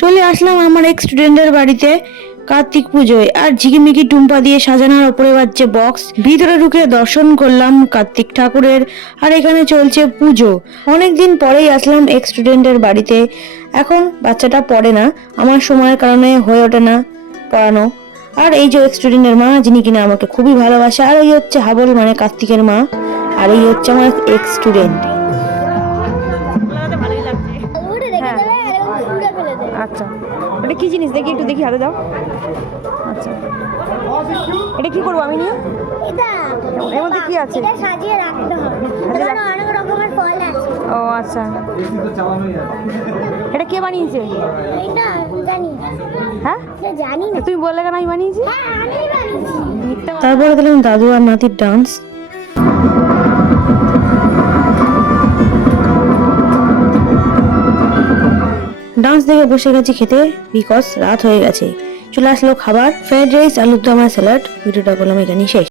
চলে আসলাম আমার এক স্টুডেন্টের বাড়িতে কার্তিক পুজোয়। আর ঝিকিমিকি টুম্পা দিয়ে সাজানোর ওপরে বাজছে বক্স। ভিতরে ঢুকে দর্শন করলাম কার্তিক ঠাকুরের। আর এখানে চলছে পুজো। অনেকদিন পরেই আসলাম এক স্টুডেন্টের বাড়িতে। এখন বাচ্চাটা পড়ে না, আমার সময়ের কারণে হয়ে ওঠে না পড়ানো। আর এই যে এক স্টুডেন্টের মা, যিনি কিনা আমাকে খুবই ভালোবাসে। আর এই হচ্ছে হাবল, মানে কার্তিকের মা। আর এই হচ্ছে আমার এক স্টুডেন্ট। আচ্ছা, এটা কি জিনিস দেখি, একটু দেখি, হাতে দাও। আচ্ছা, এটা কি করবো আমি নিয়ে? এর মধ্যে কি আছে? এটা সাজিয়ে রাখতে হবে। এখানে অনেক রকমের ফল আছে। ও আচ্ছা, এটা কে বানিয়েছে? এটা জানি। হ্যাঁ, এটা জানি না। তুমি বললে কেন আমি বানিয়েছি? হ্যাঁ, আমি বানিয়েছি। তারপরে দিলাম দাদু আর নাতির ডান্স। ডান্স দেখে বসে গেছি খেতে, বিকজ রাত হয়ে গেছে। চলে আসলো খাবার, ফ্রাইড রাইস, আলুর দম আর স্যালাড। ভিডিওটা করলাম এখানেই শেষ।